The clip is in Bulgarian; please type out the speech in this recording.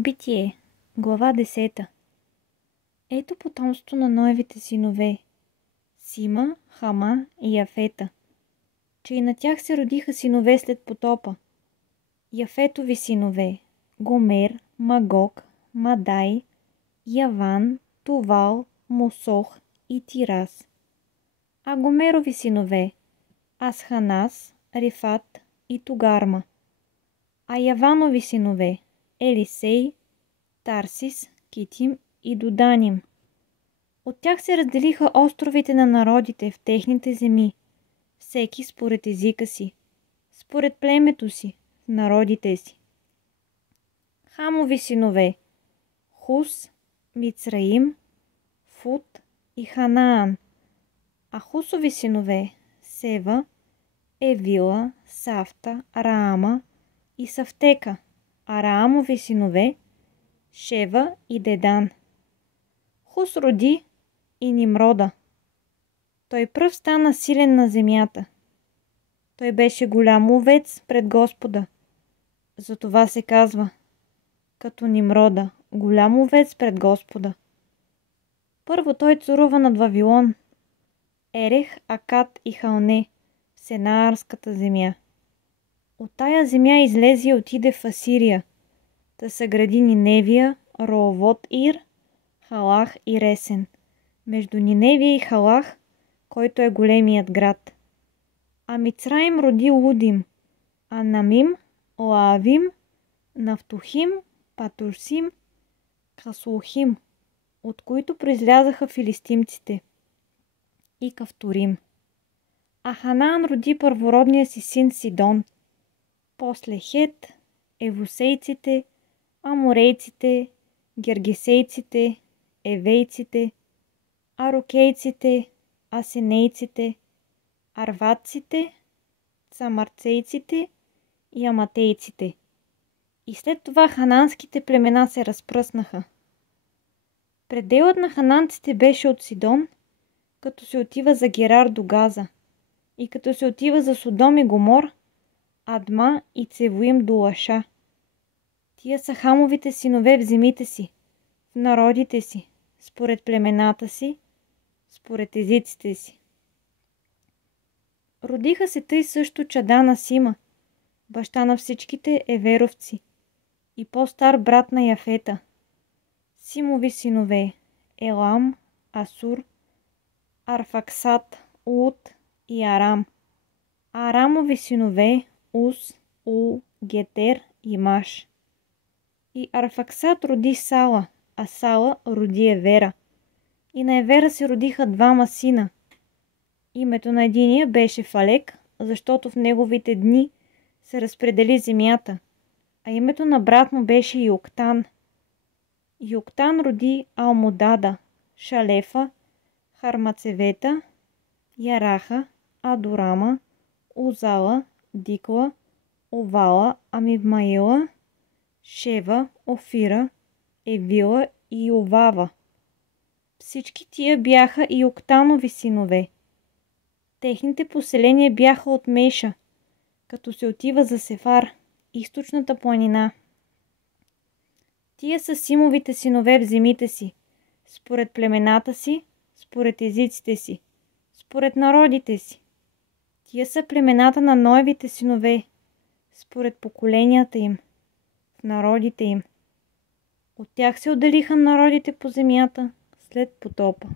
Битие, глава 10. Ето потомството на Ноевите синове Сима, Хама и Яфета, че и на тях се родиха синове след потопа. Яфетови синове Гомер, Магог, Мадай, Яван, Тувал, Мусох и Тирас. А Гомерови синове Асханас, Рифат и Тугарма. А Яванови синове Елисей, Тарсис, Китим и Доданим. От тях се разделиха островите на народите в техните земи, всеки според езика си, според племето си, в народите си. Хамови синове Хус, Мицраим, Фут и Ханаан. А Хусови синове Сева, Евила, Сафта, Раама и Сафтека. А Раамови синове Шева и Дедан. Хус роди и Нимрода. Той пръв стана силен на земята. Той беше голям овец пред Господа. Затова се казва, като Нимрода, голям овец пред Господа. Първо той царува над Вавилон, Ерех, Акад и Халне, в Сенаарската земя. От тая земя излезе и отиде в Асирия, да съгради Ниневия, Роовот Ир, Халах и Ресен, между Ниневия и Халах, който е големият град. А Мицраим роди Лудим, Анамим, Лаавим, Нафтухим, Патурсим, Касулхим, от които произлязаха филистимците, и Кавторим. А Ханаан роди първородния си син Сидон, после Хет, евусейците, аморейците, гергесейците, евейците, арокейците, асенейците, арвадците, цамарцейците и аматейците. И след това хананските племена се разпръснаха. Пределът на хананците беше от Сидон, като се отива за Герар до Газа, и като се отива за Содом и Гомор, Адма и Цевоим до Лаша. Тия са Хамовите синове в земите си, в народите си, според племената си, според езиците си. Родиха се тъй също чада на Сима, баща на всичките еверовци, и по-стар брат на Яфета. Симови синове Елам, Асур, Арфаксат, Луд и Арам. А Арамови синове Ус, Ул, Гетер и Маш. И Арфаксат роди Сала, а Сала роди Евера. И на Евера се родиха двама сина. Името на единия беше Фалек, защото в неговите дни се разпредели земята, а името на брат му беше Йоктан. Йоктан роди Алмодада, Шалефа, Хармацевета, Яраха, Адорама, Озала, Дикла, Овала, Амивмаила, Шева, Офира, Евила и Овава. Всички тия бяха и Йоктанови синове. Техните поселения бяха от Меша, като се отива за Сефар, източната планина. Тия са Симовите синове в земите си, според племената си, според езиците си, според народите си. Тия са племената на Ноевите синове, според поколенията им, в народите им. От тях се отделиха народите по земята след потопа.